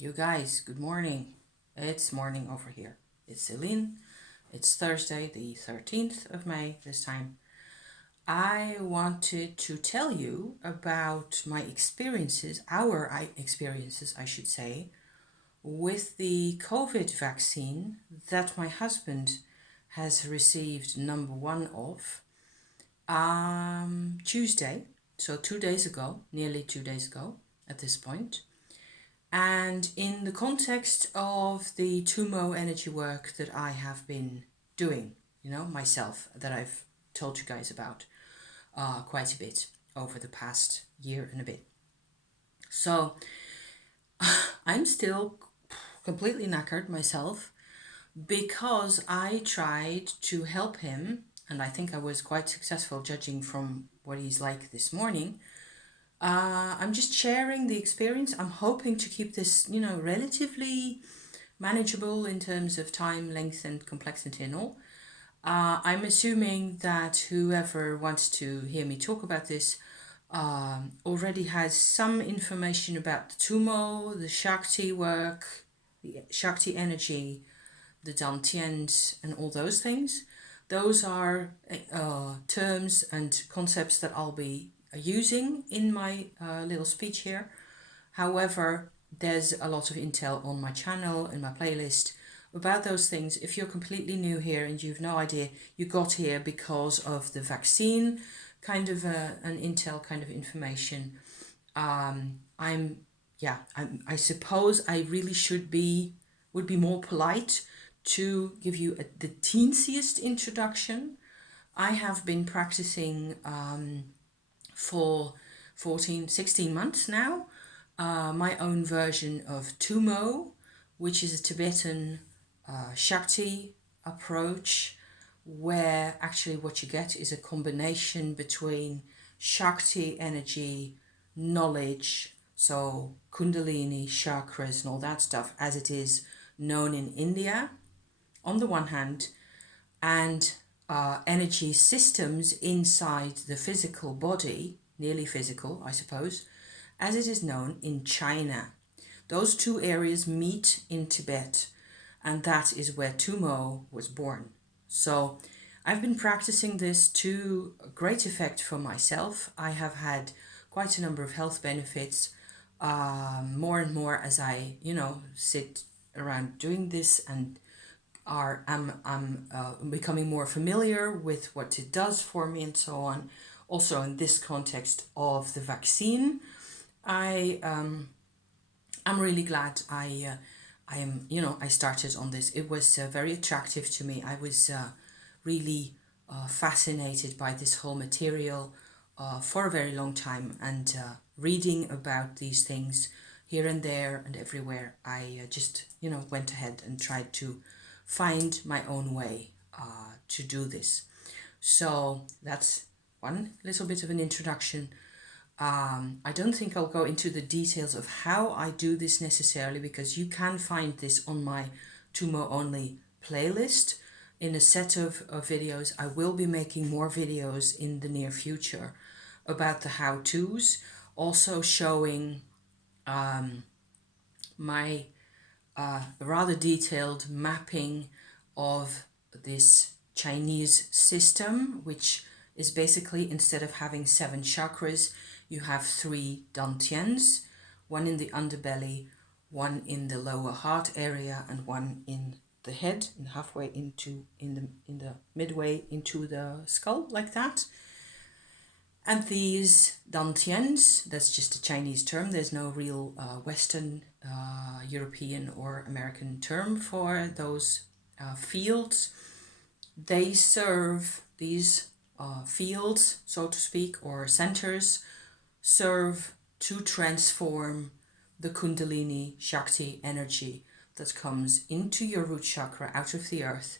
You guys, good morning. It's morning over here. It's Celine. It's Thursday, the 13th of May this time. I wanted to tell you about my experiences, experiences, I should say, with the COVID vaccine that my husband has received number one of Tuesday, so 2 days ago, nearly 2 days ago at this point. And in the context of the Tummo energy work that I have been doing, myself, that I've told you guys about quite a bit over the past year and a bit. So I'm still completely knackered myself because I tried to help him, and I think I was quite successful judging from what he's like this morning. I'm just sharing the experience. I'm hoping to keep this, relatively manageable in terms of time, length, and complexity and all. I'm assuming that whoever wants to hear me talk about this already has some information about the Tummo, the Shakti work, the Shakti energy, the Dantians, and all those things. Those are terms and concepts that I'll be using in my little speech here. However, there's a lot of intel on my channel and my playlist about those things. If you're completely new here and you've no idea, you got here because of the vaccine kind of an intel kind of information. I suppose I really would be more polite to give you the teensiest introduction. I have been practicing for 16 months now, my own version of Tummo, which is a Tibetan Shakti approach, where actually what you get is a combination between Shakti energy, knowledge, so Kundalini, chakras, and all that stuff, as it is known in India, on the one hand, and energy systems inside the physical body, nearly physical, I suppose, as it is known in China. Those two areas meet in Tibet, and that is where Tummo was born. So I've been practicing this to great effect for myself. I have had quite a number of health benefits, more and more as I, sit around doing this and I'm becoming more familiar with what it does for me and so on. Also in this context of the vaccine, I'm really glad I started on this. It was very attractive to me. I was really fascinated by this whole material for a very long time, and reading about these things here and there and everywhere, I just went ahead and tried to find my own way to do this. So that's one little bit of an introduction. I don't think I'll go into the details of how I do this necessarily, because you can find this on my Tummo only playlist in a set of videos. I will be making more videos in the near future about the how-tos, also showing my rather detailed mapping of this Chinese system, which is basically, instead of having 7 chakras, you have 3 dantians, one in the underbelly, one in the lower heart area, and one in the head, and halfway in the midway into the skull, like that. And these dantians, that's just a Chinese term. There's no real Western, European or American term for those fields. They serve these fields, so to speak, or centers, serve to transform the Kundalini Shakti energy that comes into your root chakra out of the earth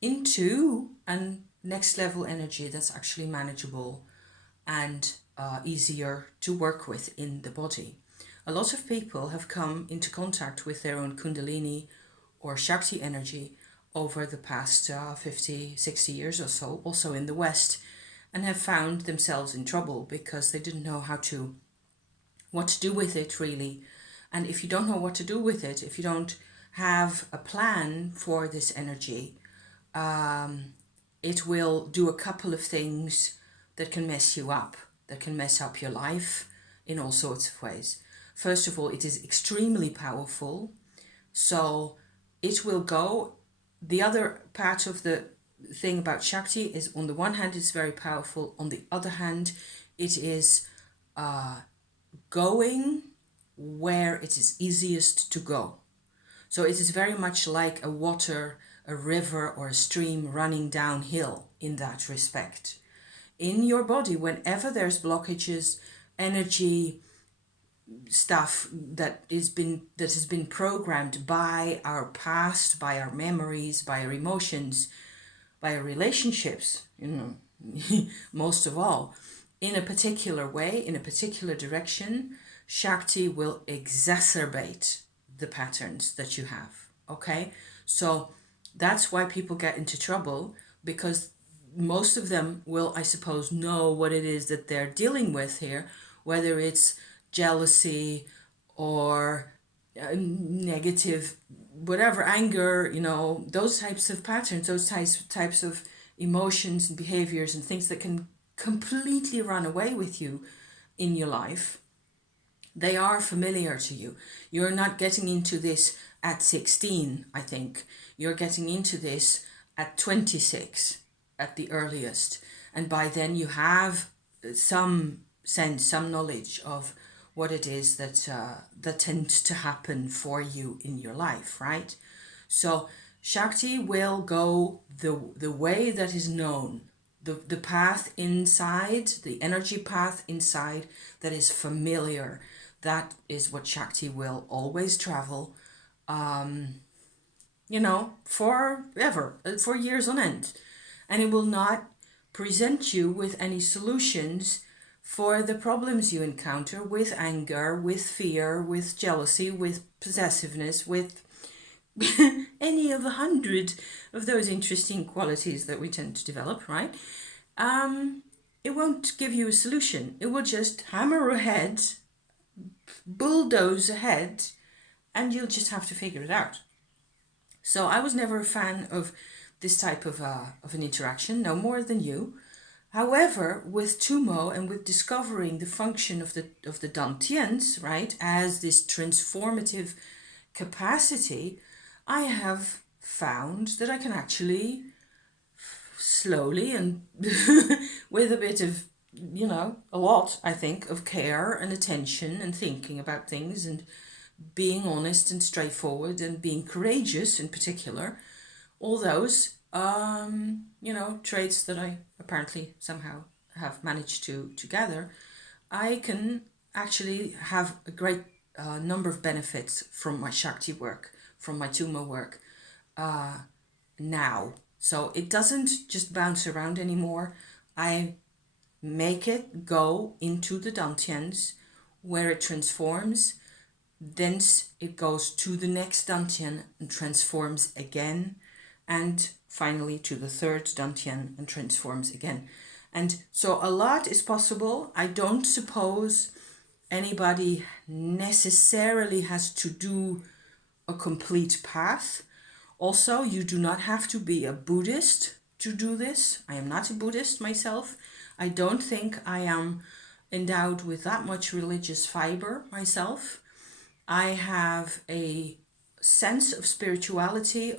into a next level energy that's actually manageable and easier to work with in the body. A lot of people have come into contact with their own Kundalini or Shakti energy over the past 50, 60 years or so, also in the West, and have found themselves in trouble because they didn't know what to do with it really, And if you don't know what to do with it, if you don't have a plan for this energy, it will do a couple of things that can mess you up, that can mess up your life in all sorts of ways. First of all, it is extremely powerful. So it will go. The other part of the thing about Shakti is, on the one hand, it's very powerful. On the other hand, it is going where it is easiest to go. So it is very much like a river or a stream running downhill in that respect. In your body, whenever there's blockages, energy, stuff that has been programmed by our past, by our memories, by our emotions, by our relationships, most of all, in a particular way, in a particular direction, Shakti will exacerbate the patterns that you have. Okay, so that's why people get into trouble, because most of them will, I suppose, know what it is that they're dealing with here, whether it's jealousy or negative, whatever, anger, those types of patterns, those types of emotions and behaviors and things that can completely run away with you in your life. They are familiar to you. You're not getting into this at 16, I think. You're getting into this at 26 at the earliest. And by then you have some sense, some knowledge of what it is that tends to happen for you in your life, right? So Shakti will go the way that is known, the path inside, the energy path inside that is familiar. That is what Shakti will always travel, forever, for years on end. And it will not present you with any solutions for the problems you encounter with anger, with fear, with jealousy, with possessiveness, with any of 100 of those interesting qualities that we tend to develop, right? It won't give you a solution. It will just hammer ahead, bulldoze ahead, and you'll just have to figure it out. So I was never a fan of this type of an interaction, no more than you. However, with Tummo and with discovering the function of the Dantians, right, as this transformative capacity, I have found that I can actually slowly and with a bit of, a lot, I think, of care and attention and thinking about things and being honest and straightforward and being courageous in particular, all those, traits that I apparently somehow have managed to gather, I can actually have a great number of benefits from my Shakti work, from my Tummo work now. So it doesn't just bounce around anymore. I make it go into the Dantians where it transforms. Thence it goes to the next Dantian and transforms again. And finally to the third Dantian and transforms again. And so a lot is possible. I don't suppose anybody necessarily has to do a complete path. Also, you do not have to be a Buddhist to do this. I am not a Buddhist myself. I don't think I am endowed with that much religious fiber myself. I have a sense of spirituality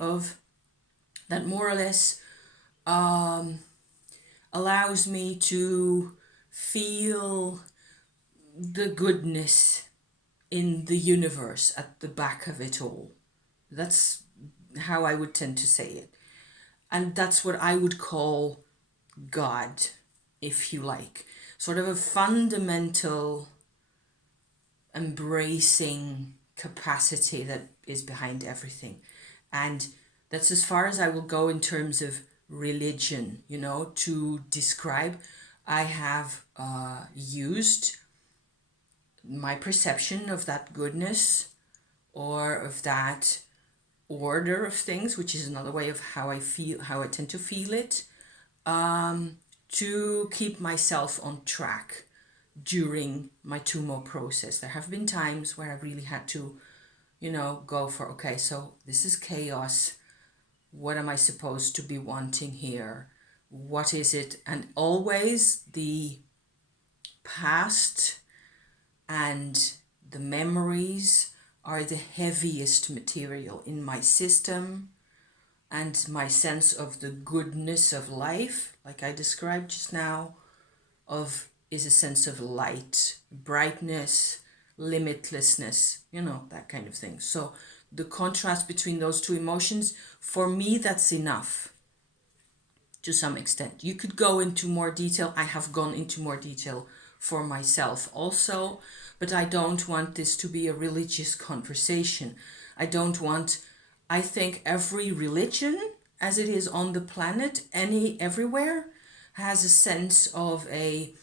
that more or less allows me to feel the goodness in the universe at the back of it all. That's how I would tend to say it. And that's what I would call God, if you like. Sort of a fundamental embracing capacity that is behind everything. And that's as far as I will go in terms of religion, to describe. I have used my perception of that goodness or of that order of things, which is another way of how I tend to feel it, to keep myself on track, during my Tummo process. There have been times where I really had to, go for, okay, so this is chaos. What am I supposed to be wanting here? What is it? And always the past and the memories are the heaviest material in my system, and my sense of the goodness of life, like I described just now, is a sense of light, brightness, limitlessness, that kind of thing. So the contrast between those two emotions, for me, that's enough to some extent. You could go into more detail. I have gone into more detail for myself also, but I don't want this to be a religious conversation. I think every religion, as it is on the planet, everywhere, has a sense of a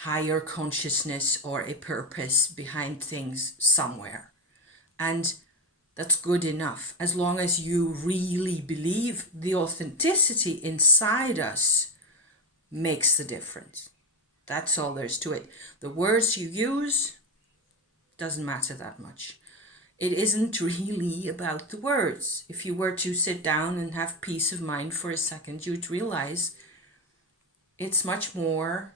higher consciousness or a purpose behind things somewhere. And that's good enough, as long as you really believe the authenticity inside us makes the difference. That's all there is to it. The words you use doesn't matter that much. It isn't really about the words. If you were to sit down and have peace of mind for a second, you'd realize it's much more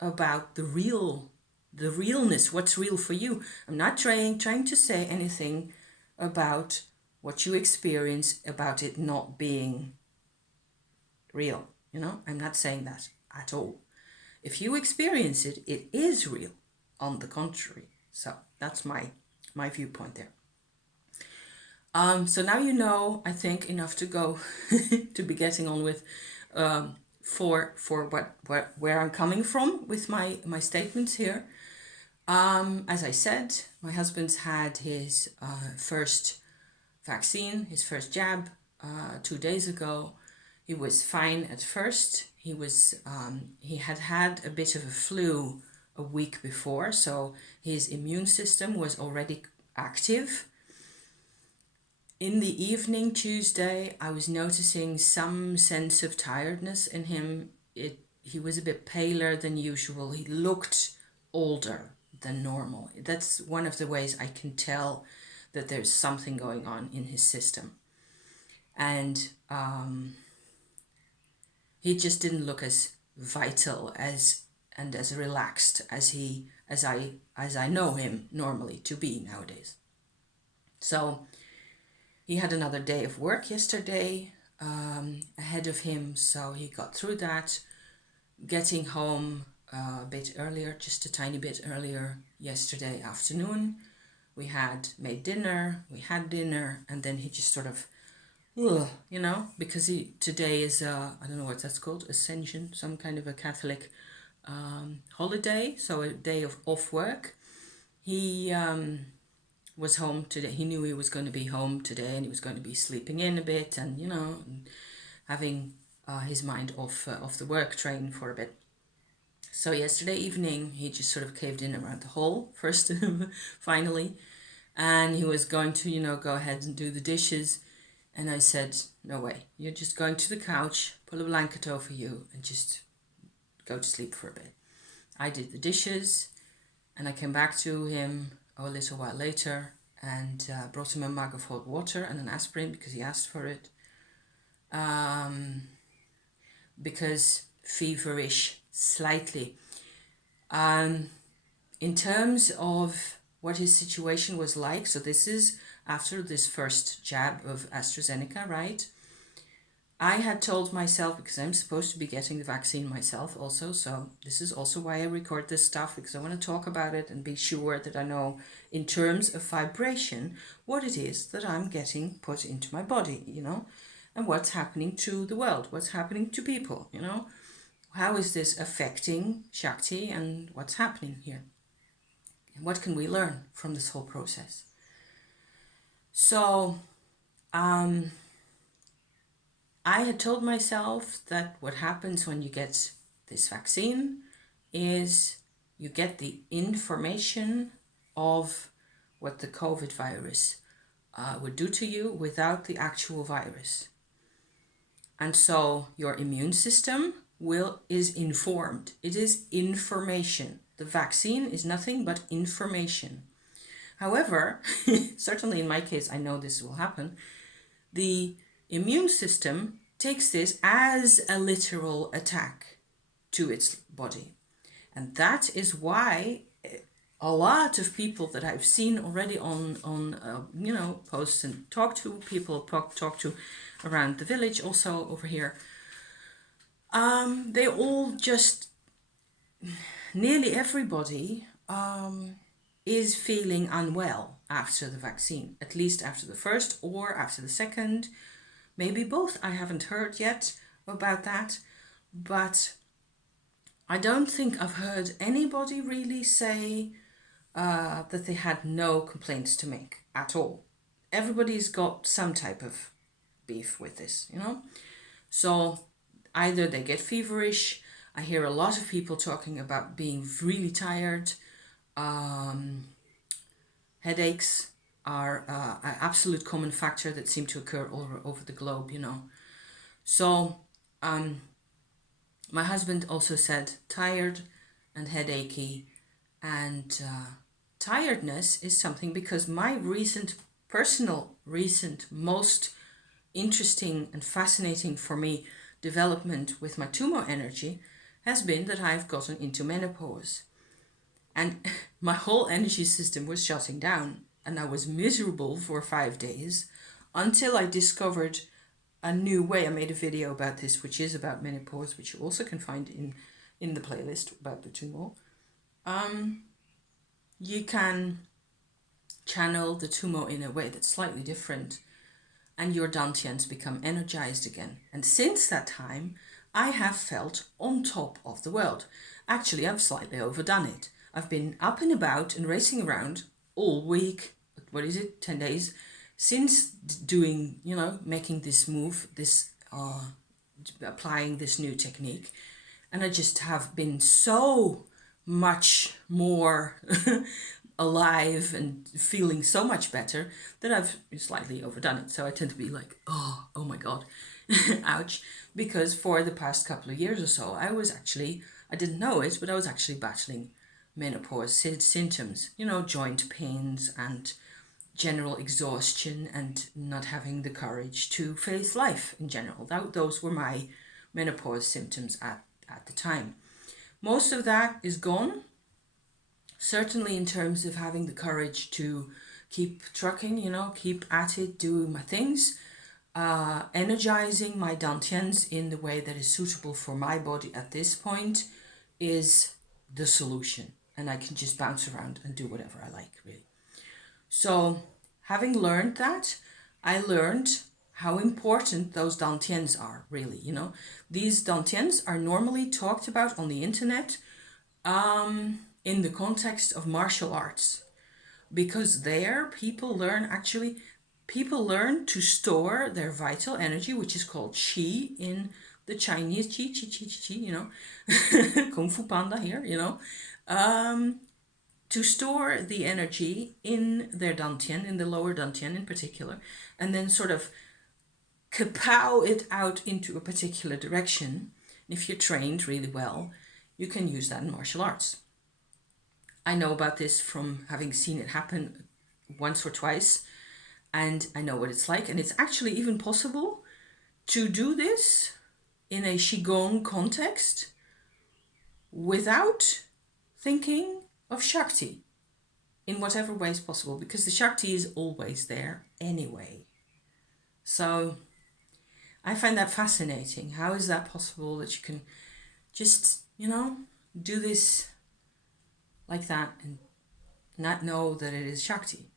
about the realness, what's real for you. I'm not trying to say anything about what you experience, about it not being real. I'm not saying that at all. If you experience it, it is real, on the contrary. So that's my viewpoint there. So now I think, enough to go to be getting on with for where I'm coming from with my statements here. As I said, my husband's had his first vaccine, his first jab 2 days ago. He was fine at first. He had a bit of a flu a week before, so his immune system was already active. In the evening, Tuesday, I was noticing some sense of tiredness in him. He was a bit paler than usual. He looked older than normal. That's one of the ways I can tell that there's something going on in his system. And he just didn't look as vital as relaxed as I know him normally to be nowadays. So he had another day of work yesterday ahead of him, so he got through that, getting home a bit earlier, just a tiny bit earlier yesterday afternoon. We had had dinner, and then he just sort of, because today is, I don't know what that's called, Ascension, some kind of a Catholic holiday, so a day of off work. He was home today. He knew he was going to be home today, and he was going to be sleeping in a bit, and having his mind off the work train for a bit. So yesterday evening, he just sort of caved in around the hall first, finally, and he was going to go ahead and do the dishes. And I said, no way, you're just going to the couch, pull a blanket over you, and just go to sleep for a bit. I did the dishes, and I came back to him a little while later and brought him a mug of hot water and an aspirin because he asked for it. Because feverish, slightly. In terms of what his situation was like, so this is after this first jab of AstraZeneca, right? I had told myself, because I'm supposed to be getting the vaccine myself also, so this is also why I record this stuff, because I want to talk about it and be sure that I know in terms of vibration what it is that I'm getting put into my body, and what's happening to the world, what's happening to people, How is this affecting Shakti and what's happening here? And what can we learn from this whole process? So, I had told myself that what happens when you get this vaccine is you get the information of what the COVID virus would do to you without the actual virus. And so your immune system is informed. It is information. The vaccine is nothing but information. However, certainly in my case, I know this will happen. The immune system takes this as a literal attack to its body. And that is why a lot of people that I've seen already on posts and talk to around the village, also over here, they all just, nearly everybody is feeling unwell after the vaccine, at least after the first or after the second, maybe both. I haven't heard yet about that, but I don't think I've heard anybody really say that they had no complaints to make at all. Everybody's got some type of beef with this, So either they get feverish. I hear a lot of people talking about being really tired. Headaches are an absolute common factor that seem to occur all over the globe, So my husband also said tired and headachy, and tiredness is something, because my recent most interesting and fascinating for me development with my Tummo energy has been that I've gotten into menopause. And my whole energy system was shutting down, and I was miserable for 5 days until I discovered a new way. I made a video about this, which is about menopause, which you also can find in the playlist about the Tummo. You can channel the Tummo in a way that's slightly different, and your Dantians become energized again. And since that time, I have felt on top of the world. Actually, I've slightly overdone it. I've been up and about and racing around all week, 10 days, since doing, making this move, applying this new technique. And I just have been so much more alive and feeling so much better that I've slightly overdone it. So I tend to be like, oh my God, ouch. Because for the past couple of years or so, I didn't know it, but I was actually battling menopause symptoms, joint pains and general exhaustion and not having the courage to face life in general. Those were my menopause symptoms at the time. Most of that is gone, certainly in terms of having the courage to keep trucking, keep at it, doing my things, energizing my Dantians in the way that is suitable for my body at this point is the solution. And I can just bounce around and do whatever I like, really. So having learned that, I learned how important those Dantians are, really. These Dantians are normally talked about on the internet in the context of martial arts, because there people learn to store their vital energy, which is called qi in the Chinese, qi, Kung Fu Panda here, to store the energy in their Dantian, in the lower Dantian in particular, and then sort of kapow it out into a particular direction. And if you're trained really well, you can use that in martial arts. I know about this from having seen it happen once or twice, and I know what it's like. And it's actually even possible to do this in a Qigong context without thinking of Shakti in whatever way is possible, because the Shakti is always there anyway. So I find that fascinating. How is that possible that you can just, do this like that and not know that it is Shakti?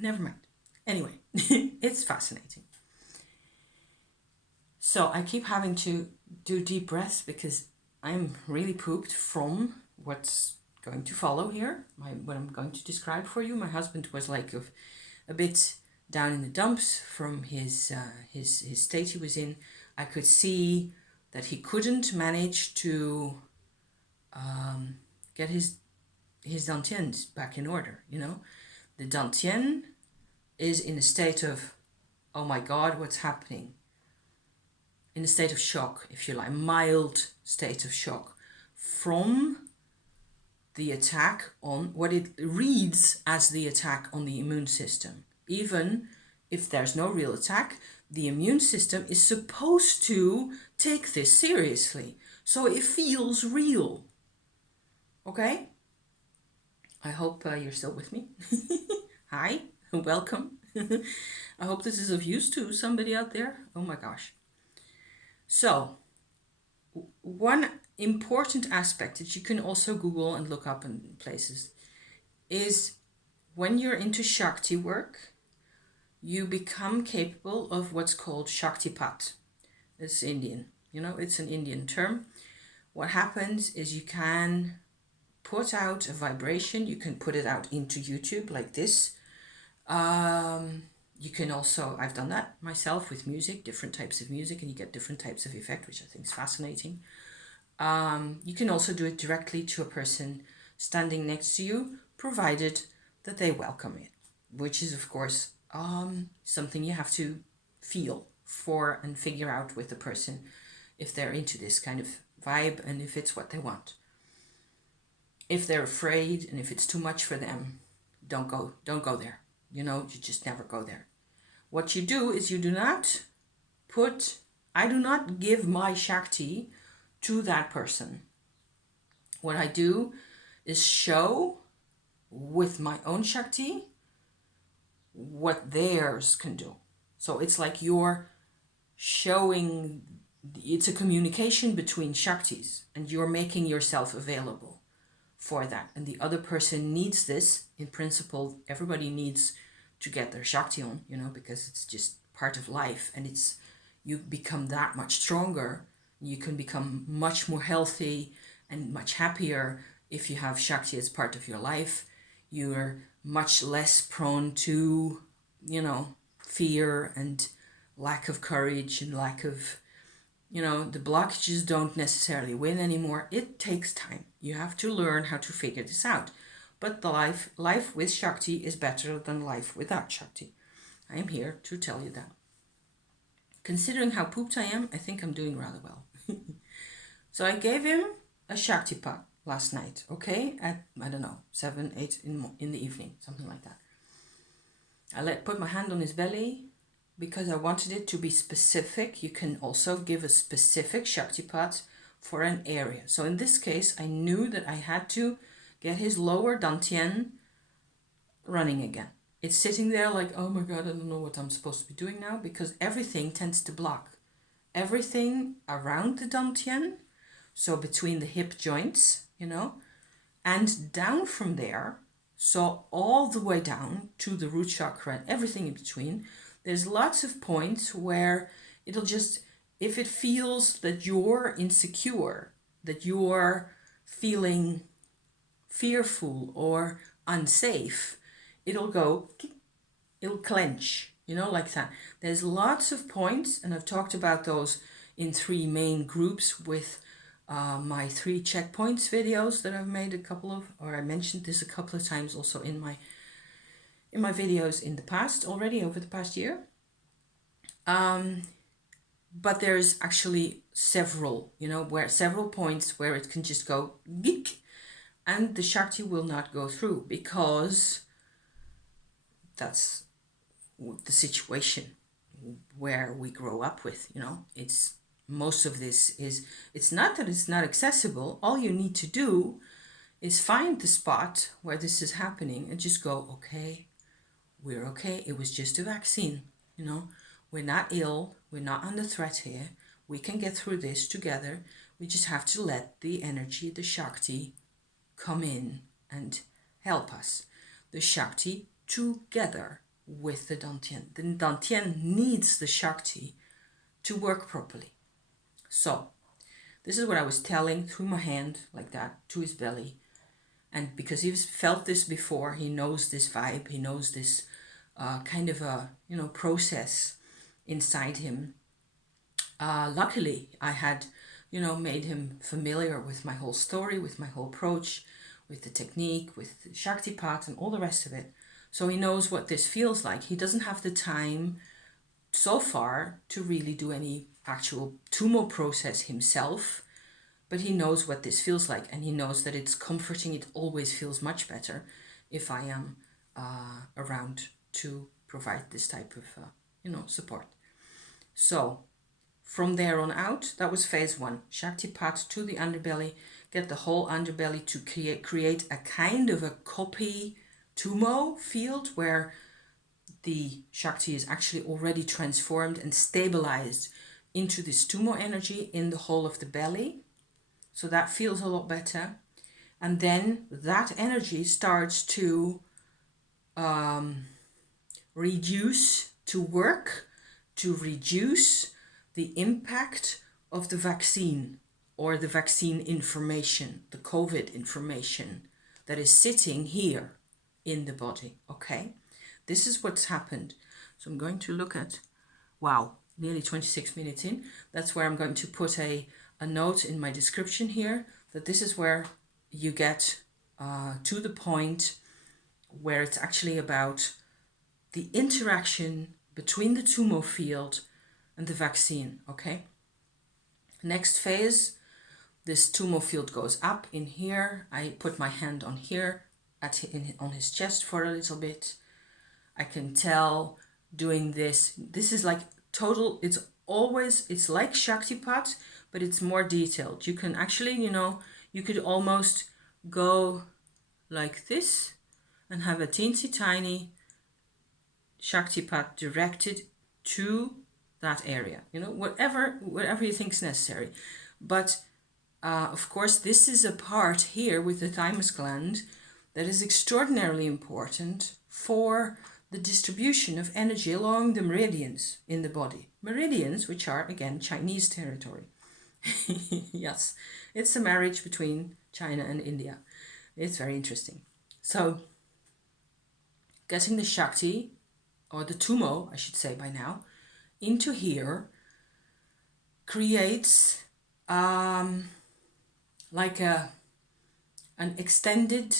Never mind. Anyway, it's fascinating. So I keep having to do deep breaths because I'm really pooped from what's going to follow here, what I'm going to describe for you. My husband was like a bit down in the dumps from his state he was in. I could see that he couldn't manage to get his Dantians back in order. The Dantian is in a state of, oh my God, what's happening? in a state of shock, if you like, mild state of shock from the attack on what it reads as the attack on the immune system. Even if there's no real attack, the immune system is supposed to take this seriously. So it feels real. Okay? I hope you're still with me. Hi, welcome. I hope this is of use to somebody out there. Oh my gosh. So, one important aspect that you can also Google and look up in places is when you're into Shakti work, you become capable of what's called Shaktipat. It's Indian, it's an Indian term. What happens is you can put out a vibration, you can put it out into YouTube like this. You can also, I've done that myself with music, different types of music, and you get different types of effect, which I think is fascinating. You can also do it directly to a person standing next to you, provided that they welcome it, which is of course something you have to feel for and figure out with the person if they're into this kind of vibe and if it's what they want. If they're afraid and if it's too much for them, don't go there. You just never go there. What you do is I do not give my Shakti to that person. What I do is show with my own Shakti what theirs can do. So it's like you're showing, it's a communication between Shaktis and you're making yourself available for that. And the other person needs this. In principle, everybody needs to get their Shakti on, because it's just part of life, and you become that much stronger. You can become much more healthy and much happier if you have Shakti as part of your life. You're much less prone to, fear and lack of courage and lack of, the blockages don't necessarily win anymore. It takes time. You have to learn how to figure this out. But the life with Shakti is better than life without Shakti. I am here to tell you that. Considering how pooped I am, I think I'm doing rather well. So I gave him a Shaktipat last night, okay? At, 7, 8 in the evening, something like that. I put my hand on his belly because I wanted it to be specific. You can also give a specific Shaktipat for an area. So in this case, I knew that I had to get his lower Dantian running again. It's sitting there like, oh my God, I don't know what I'm supposed to be doing now, because everything tends to block. Everything around the Dantian, so between the hip joints, and down from there, so all the way down to the root chakra and everything in between, there's lots of points where it'll just, if it feels that you're insecure, that you're feeling fearful or unsafe, it'll clench, like that. There's lots of points, and I've talked about those in 3 main groups with my 3 checkpoints videos that I've made I mentioned this a couple of times also in my videos in the past already, over the past year. But there's actually several, several points where it can just go geek, and the Shakti will not go through, because that's the situation where we grow up with, it's most of this is, it's not that it's not accessible. All you need to do is find the spot where this is happening and just go, okay, we're okay. It was just a vaccine, we're not ill. We're not under threat here. We can get through this together. We just have to let the energy, the Shakti, come in and help us. The Shakti together with the Dantian. The Dantian needs the Shakti to work properly. So, this is what I was telling through my hand, like that, to his belly. And because he's felt this before, he knows this vibe, he knows this kind of a, process inside him. Luckily, I had, made him familiar with my whole story, with my whole approach, with the technique, with the Shaktipat and all the rest of it. So he knows what this feels like. He doesn't have the time so far to really do any actual Tummo process himself, but he knows what this feels like, and he knows that it's comforting. It always feels much better if I am around to provide this type of support. So from there on out, that was phase 1. Shaktipat to the underbelly, get the whole underbelly to create a kind of a copy Tummo field where the Shakti is actually already transformed and stabilized into this Tummo energy in the whole of the belly. So that feels a lot better. And then that energy starts to reduce, to work, to reduce the impact of the vaccine or the vaccine information, the COVID information that is sitting here in the body, okay? This is what's happened. So I'm going to look at, wow, nearly 26 minutes in. That's where I'm going to put a note in my description here, that this is where you get to the point where it's actually about the interaction between the Tummo field and the vaccine, okay? Next phase, this Tummo field goes up in here. I put my hand on here on his chest for a little bit. I can tell doing this is like total, it's like Shaktipat, but it's more detailed. You can actually, you could almost go like this and have a teensy tiny Shaktipat directed to that area, whatever you think is necessary. But of course, this is a part here with the thymus gland that is extraordinarily important for the distribution of energy along the meridians in the body. Meridians, which are, again, Chinese territory. Yes, it's a marriage between China and India. It's very interesting. So, getting the Shakti, or the Tummo, I should say by now, into here creates like an extended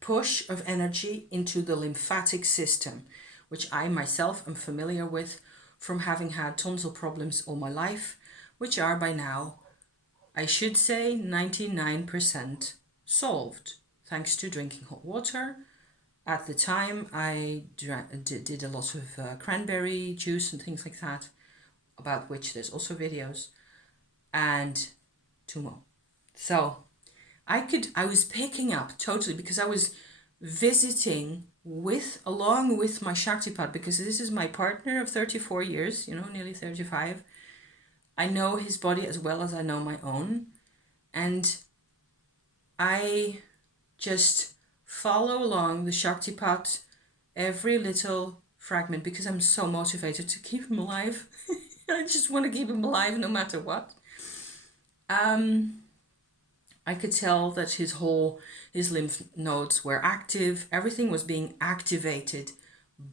push of energy into the lymphatic system, which I myself am familiar with from having had tonsil problems all my life, which are by now, I should say, 99% solved, thanks to drinking hot water. At the time, I did a lot of cranberry juice and things like that, about which there's also videos, and Tummo. So I was picking up totally, because I was visiting along with my Shaktipat, because this is my partner of 34 years, nearly 35. I know his body as well as I know my own. And I just follow along the Shaktipat, every little fragment, because I'm so motivated to keep him alive. I just want to keep him alive no matter what. I could tell that his lymph nodes were active. Everything was being activated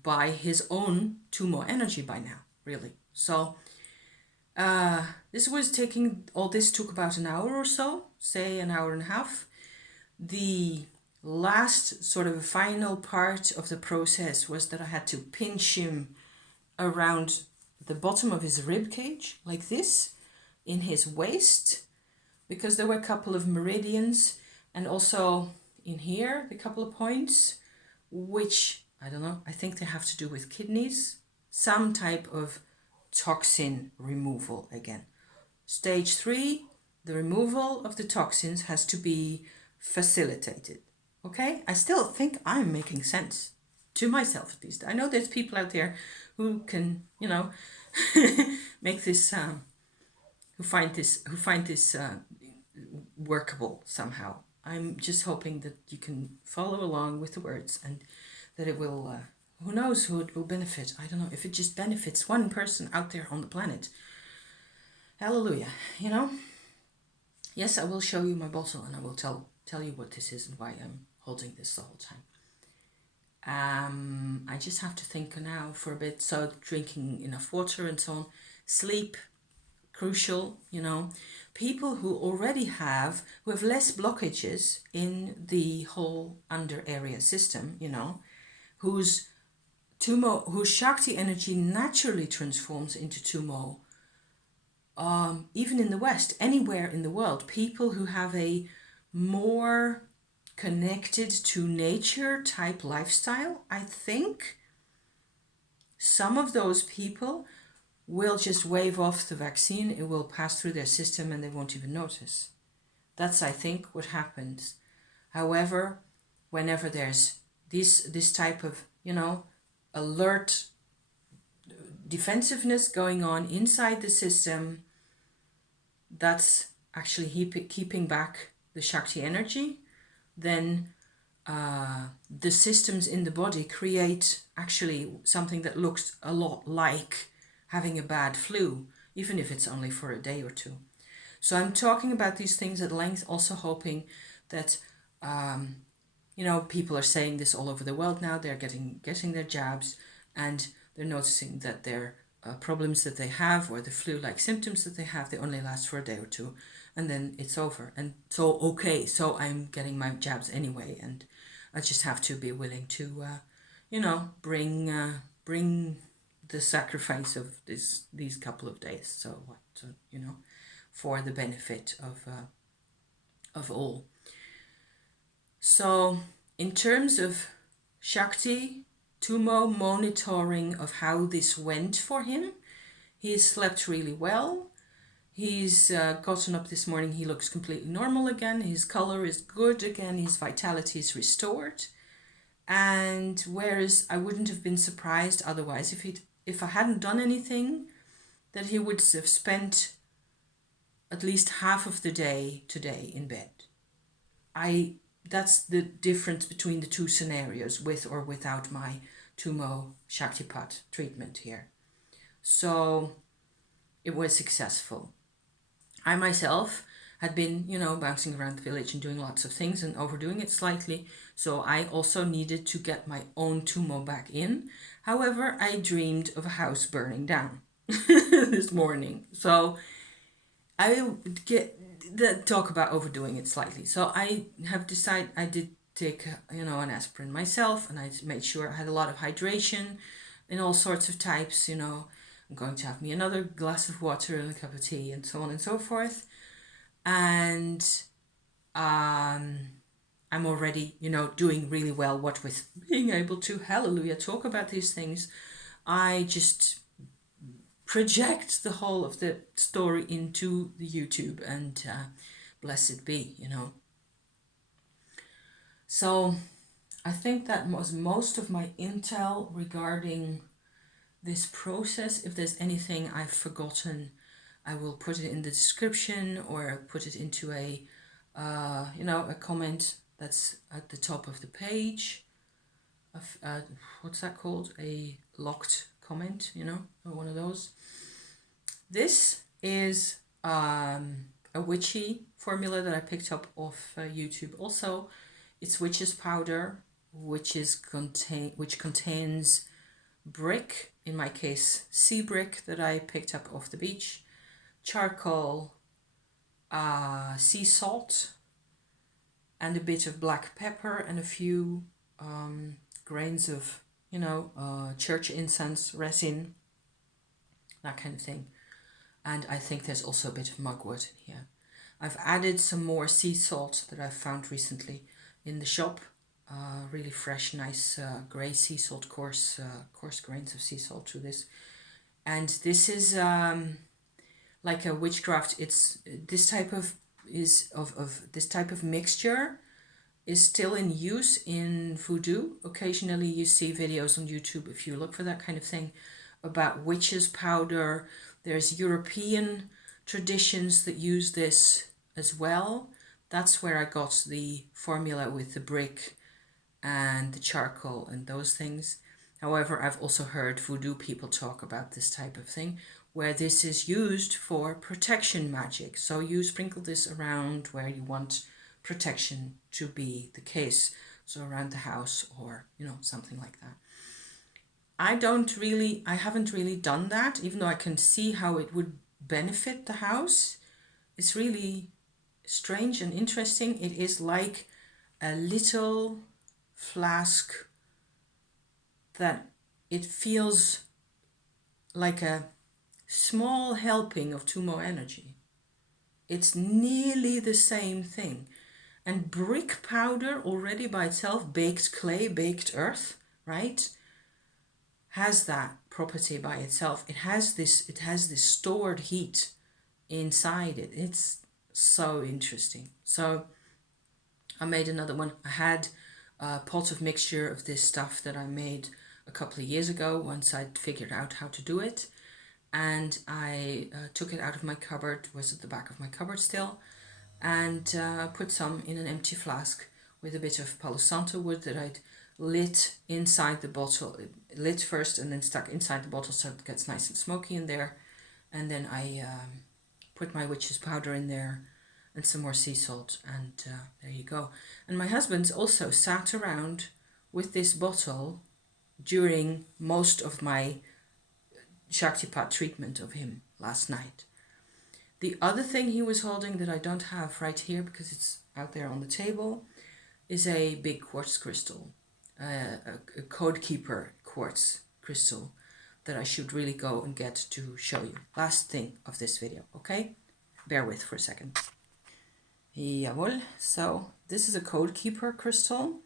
by his own Tummo energy by now, really. So this took about an hour or so, say an hour and a half. The last sort of final part of the process was that I had to pinch him around the bottom of his rib cage, like this, in his waist, because there were a couple of meridians, and also in here, a couple of points, which, I don't know, I think they have to do with kidneys, some type of toxin removal again. Stage 3, the removal of the toxins has to be facilitated. Okay? I still think I'm making sense, to myself at least. I know there's people out there who can, make this, who find this workable somehow. I'm just hoping that you can follow along with the words, and that it will, who knows who it will benefit. I don't know, if it just benefits one person out there on the planet. Hallelujah, Yes, I will show you my bottle, and I will tell you what this is and why I'm holding this the whole time. I just have to think now for a bit. So drinking enough water and so on. Sleep, crucial, People who have less blockages in the whole under area system, whose Tummo, whose Shakti energy naturally transforms into Tummo, even in the West, anywhere in the world, people who have a more connected to nature type lifestyle, I think some of those people will just wave off the vaccine. It will pass through their system and they won't even notice. That's, I think, what happens. However, whenever there's this type of, alert defensiveness going on inside the system, that's actually keeping back the Shakti energy, then the systems in the body create actually something that looks a lot like having a bad flu, even if it's only for a day or two. So I'm talking about these things at length, also hoping that, people are saying this all over the world now. They're getting their jabs and they're noticing that their problems that they have or the flu-like symptoms that they have, they only last for a day or two and then it's over. And so, okay, so I'm getting my jabs anyway, and I just have to be willing to, bring the sacrifice of these couple of days. So what, for the benefit of all. So in terms of Shakti, Tummo monitoring of how this went for him, he's slept really well. He's gotten up this morning, he looks completely normal again. His color is good again, his vitality is restored. And whereas I wouldn't have been surprised otherwise if I hadn't done anything, that he would have spent at least half of the day today in bed. That's the difference between the two scenarios, with or without my Tummo Shaktipat treatment here. So it was successful. I myself had been, bouncing around the village and doing lots of things and overdoing it slightly. So I also needed to get my own Tummo back in. However, I dreamed of a house burning down this morning. So I talk about overdoing it slightly. So I have decided, I did take, an aspirin myself, and I made sure I had a lot of hydration in all sorts of types, I'm going to have me another glass of water and a cup of tea and so on and so forth. And I'm already, doing really well, what with being able to, hallelujah, talk about these things. I just project the whole of the story into the YouTube, and blessed be, So I think that was most of my intel regarding this process. If there's anything I've forgotten, I will put it in the description or put it into a comment that's at the top of the page. What's that called? A locked comment, or one of those. This is a witchy formula that I picked up off YouTube. Also, it's witch's powder, which contains brick, in my case sea brick that I picked up off the beach, charcoal, sea salt, and a bit of black pepper, and a few grains of church incense, resin, that kind of thing. And I think there's also a bit of mugwort in here. I've added some more sea salt that I've found recently in the shop. Really fresh, nice grey sea salt, coarse grains of sea salt to this. And this is like a witchcraft. It's this type of mixture is still in use in voodoo. Occasionally you see videos on YouTube, if you look for that kind of thing, about witch's powder. There's European traditions that use this as well. That's where I got the formula with the brick and the charcoal and those things. However, I've also heard voodoo people talk about this type of thing, where this is used for protection magic. So you sprinkle this around where you want protection to be the case. So around the house, or, something like that. I haven't really done that, even though I can see how it would benefit the house. It's really strange and interesting. It is like a little flask that it feels like a small helping of Tummo energy. It's nearly the same thing. And brick powder already by itself, baked clay, baked earth, right, has that property by itself. It has this stored heat inside it. It's so interesting. So I made another one. I had a pot of mixture of this stuff that I made a couple of years ago once I'd figured out how to do it. And I took it out of my cupboard, was at the back of my cupboard still, and put some in an empty flask with a bit of Palo Santo wood that I'd lit inside the bottle, lit first and then stuck inside the bottle so it gets nice and smoky in there. And then I put my witch's powder in there and some more sea salt, and there you go. And my husband's also sat around with this bottle during most of my Shaktipat treatment of him last night. The other thing he was holding that I don't have right here because it's out there on the table is a big quartz crystal, a code keeper quartz crystal that I should really go and get to show you. Last thing of this video, okay? Bear with for a second. Jawohl. So this is a code keeper crystal.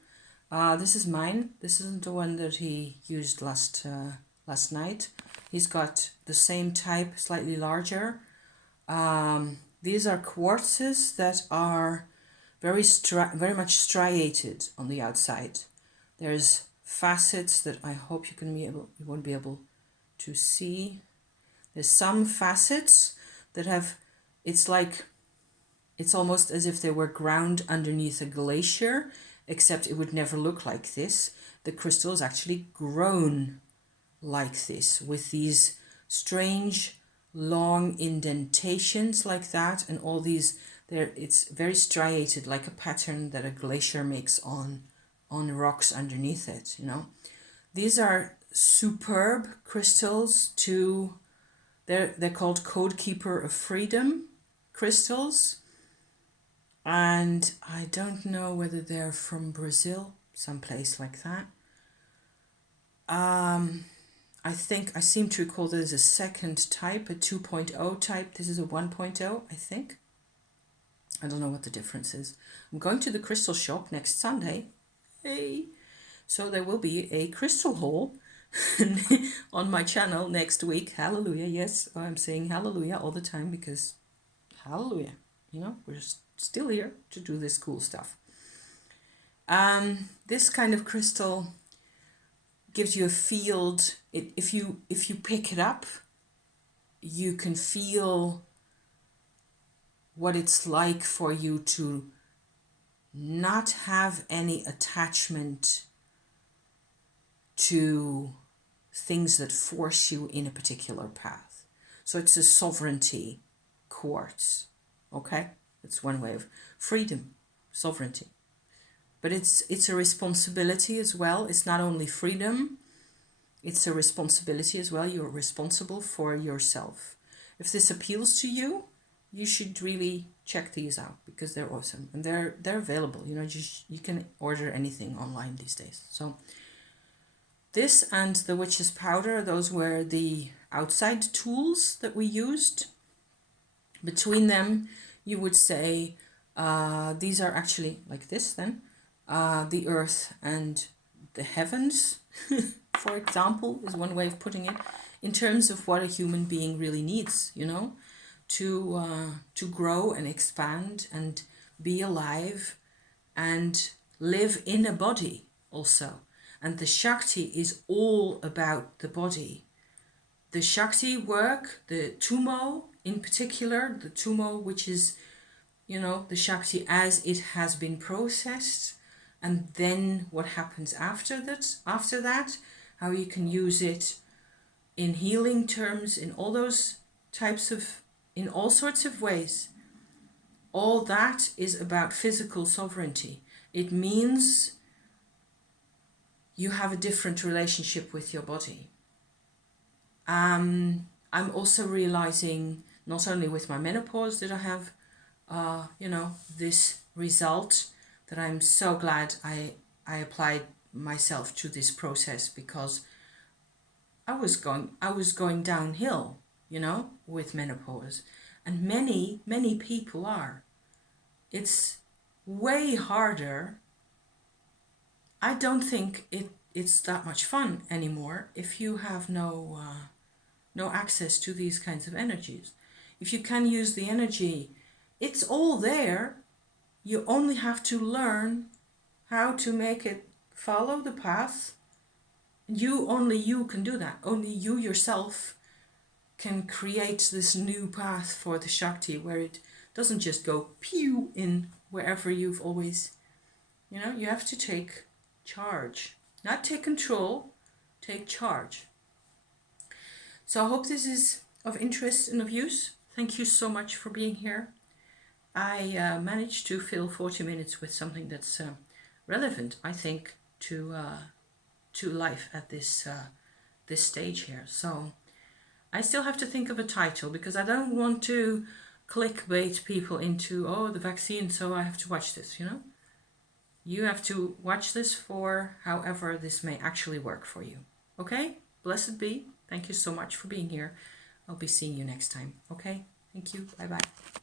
This is mine. This isn't the one that he used last night. He's got the same type, slightly larger. These are quartzes that are very much striated on the outside. There's facets that I hope you won't be able to see. There's some facets that have, it's almost as if they were ground underneath a glacier, except it would never look like this. The crystal is actually grown like this, with these strange long indentations like that, and all these there. It's very striated, like a pattern that a glacier makes on rocks underneath it. These are superb crystals. They're called Code Keeper of Freedom crystals, and I don't know whether they're from Brazil, someplace like that. I seem to recall there's a second type, a 2.0 type. This is a 1.0, I think. I don't know what the difference is. I'm going to the crystal shop next Sunday. Hey! So there will be a crystal haul on my channel next week. Hallelujah. Yes, I'm saying hallelujah all the time because hallelujah. We're still here to do this cool stuff. This kind of crystal gives you a field. If you pick it up, you can feel what it's like for you to not have any attachment to things that force you in a particular path. So it's a sovereignty quartz, okay? That's one way of freedom, sovereignty. But it's a responsibility as well. It's not only freedom, it's a responsibility as well. You're responsible for yourself. If this appeals to you, you should really check these out because they're awesome and they're available. You can order anything online these days. So this and the witch's powder, those were the outside tools that we used. Between them, you would say these are actually like this then. The earth and the heavens, for example, is one way of putting it, in terms of what a human being really needs, to grow and expand and be alive and live in a body also. And the Shakti is all about the body. The Shakti work, the Tummo in particular, the Tummo, which is, the Shakti as it has been processed, and then what happens after that, how you can use it in healing terms, in all sorts of ways. All that is about physical sovereignty. It means you have a different relationship with your body. I'm also realizing, not only with my menopause, that I have, this result, that I'm so glad I applied myself to this process, because I was going downhill, you know, with menopause, and many people are. It's way harder. I don't think it's that much fun anymore if you have no access to these kinds of energies. If you can use the energy, it's all there. You only have to learn how to make it follow the path. Only you can do that. Only you yourself can create this new path for the Shakti, where it doesn't just go pew in wherever you've always, you know, you have to take charge. Not take control, take charge. So I hope this is of interest and of use. Thank you so much for being here. I managed to fill 40 minutes with something that's relevant, I think, to life at this stage here. So I still have to think of a title, because I don't want to clickbait people into, oh, the vaccine, so I have to watch this, you know. You have to watch this for however this may actually work for you. Okay? Blessed be. Thank you so much for being here. I'll be seeing you next time. Okay? Thank you. Bye-bye.